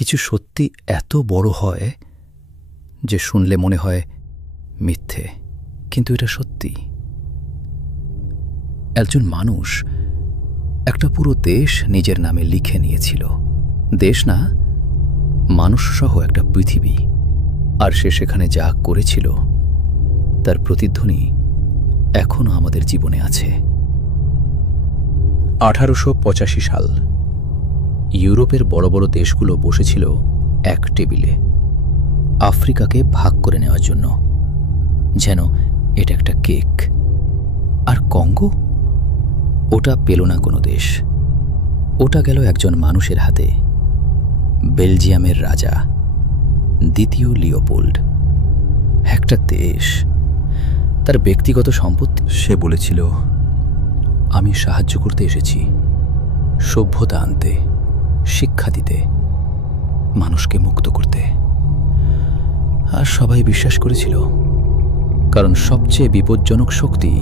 কিছু সত্যি এত বড় হয় যে শুনলে মনে হয় মিথ্যে, কিন্তু এটা সত্যি। একজন মানুষ একটা পুরো দেশ নিজের নামে লিখে নিয়েছিল। দেশ না, মানুষসহ একটা পৃথিবী। আর সে সেখানে যা করেছিল তার প্রতিধ্বনি এখনও আমাদের জীবনে আছে। 1885 সাল। ইউরোপের বড় বড় দেশগুলো বসেছিল এক টেবিলে আফ্রিকাকে ভাগ করে নেওয়ার জন্য, যেন এটা একটা কেক। আর কঙ্গো, ওটা পেল না কোনো দেশ, ওটা গেল একজন মানুষের হাতে, বেলজিয়ামের রাজা দ্বিতীয় লিওপোল্ড। একটা দেশ, তার ব্যক্তিগত সম্পত্তি। সে বলেছিল, আমি সাহায্য করতে এসেছি, সভ্যতা আনতে, শিক্ষা দিতে, মানুষকে মুক্ত করতে। আর সবাই বিশ্বাস করেছিল, কারণ সবচেয়ে বিপজ্জনক শক্তি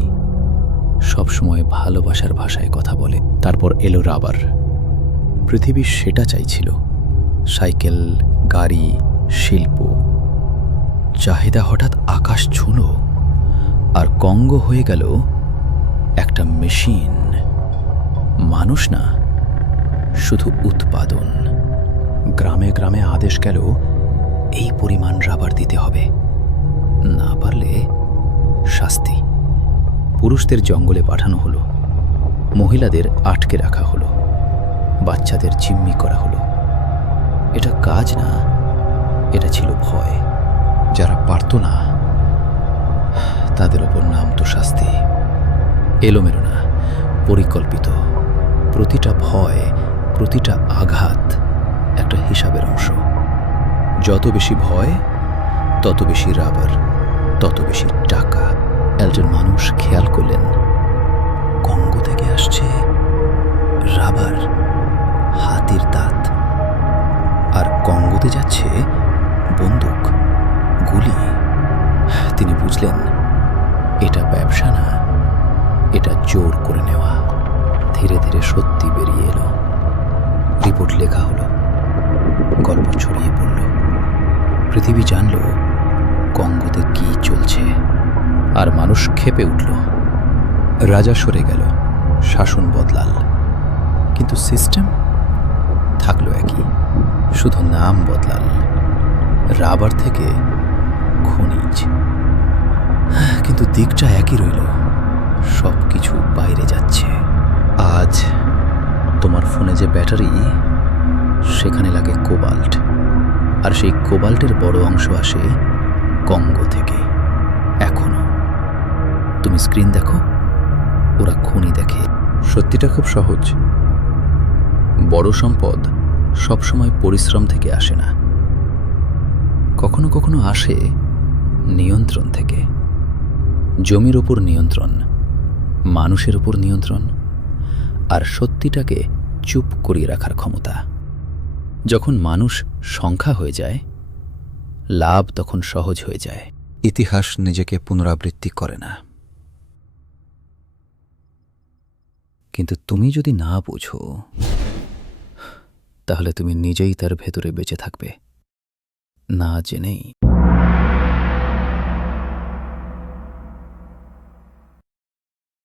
সবসময় ভালোবাসার ভাষায় কথা বলে। তারপর এলো রাবার। পৃথিবী সেটা চাইছিল, সাইকেল, গাড়ি, শিল্প। চাহিদা হঠাৎ আকাশ ছুঁল, আর কঙ্গো হয়ে গেল একটা মেশিন। মানুষ না, শুধু উৎপাদন। গ্রামে গ্রামে আদেশ গেল, এই পরিমাণ রাবার দিতে হবে, না পারলে শাস্তি। পুরুষদের জঙ্গলে পাঠানো হলো, মহিলাদের আটকে রাখা হলো, বাচ্চাদের জিম্মি করা হলো। এটা কাজ না, এটা ছিল ভয়। যারা পারত না তাদের ওপর নামতো শাস্তি। এলোমেলো না, পরিকল্পিত। প্রতিটা ভয়, প্রতিটা আঘাত একটা হিসাবের অংশ। যত বেশি ভয়, তত বেশি রাবার, তত বেশি টাকা। একজন মানুষ খেয়াল করলেন, কঙ্গো থেকে আসছে রাবার, হাতির দাঁত, আর কঙ্গোতে যাচ্ছে বন্দুক, গুলি। তিনি বুঝলেন, এটা ব্যবসা না, এটা জোর করে নেওয়া। ধীরে ধীরে সত্যি বেরিয়ে এলো। রিপোর্ট লেখা হলো, গল্প ছড়িয়ে পড়ল। পৃথিবী জানল কঙ্গোতে কি চলছে। আর মানুষ ক্ষেপে উঠল। রাজা সরে গেল, শাসন বদলাল, কিন্তু সিস্টেম থাকলো একই, শুধু নাম বদলাল। রাবার থেকে খনিজ, কিন্তু দিকটা একই রইল। সব কিছু বাইরে যাচ্ছে। আজ তোমার ফোনে যে ব্যাটারি, সেখানে লাগে কোবাল্ট, আর সেই কোবাল্টের বড় অংশ আসে কঙ্গো থেকে। এখনো তুমি স্ক্রিন দেখো, ওরা খনি দেখে। সত্যিটা খুব সহজ। বড় সম্পদ সবসময় পরিশ্রম থেকে আসে না, কখনো কখনো আসে নিয়ন্ত্রণ থেকে। জমির ওপর নিয়ন্ত্রণ, মানুষের ওপর নিয়ন্ত্রণ, আর সত্যিটাকে চুপ করিয়ে রাখার ক্ষমতা। যখন মানুষ সংখ্যা হয়ে যায়, লাভ তখন সহজ হয়ে যায়। ইতিহাস নিজেকে পুনরাবৃত্তি করে না, কিন্তু তুমি যদি না বোঝো, তাহলে তুমি নিজেই তার ভেতরে বেঁচে থাকবে, না জেনেই।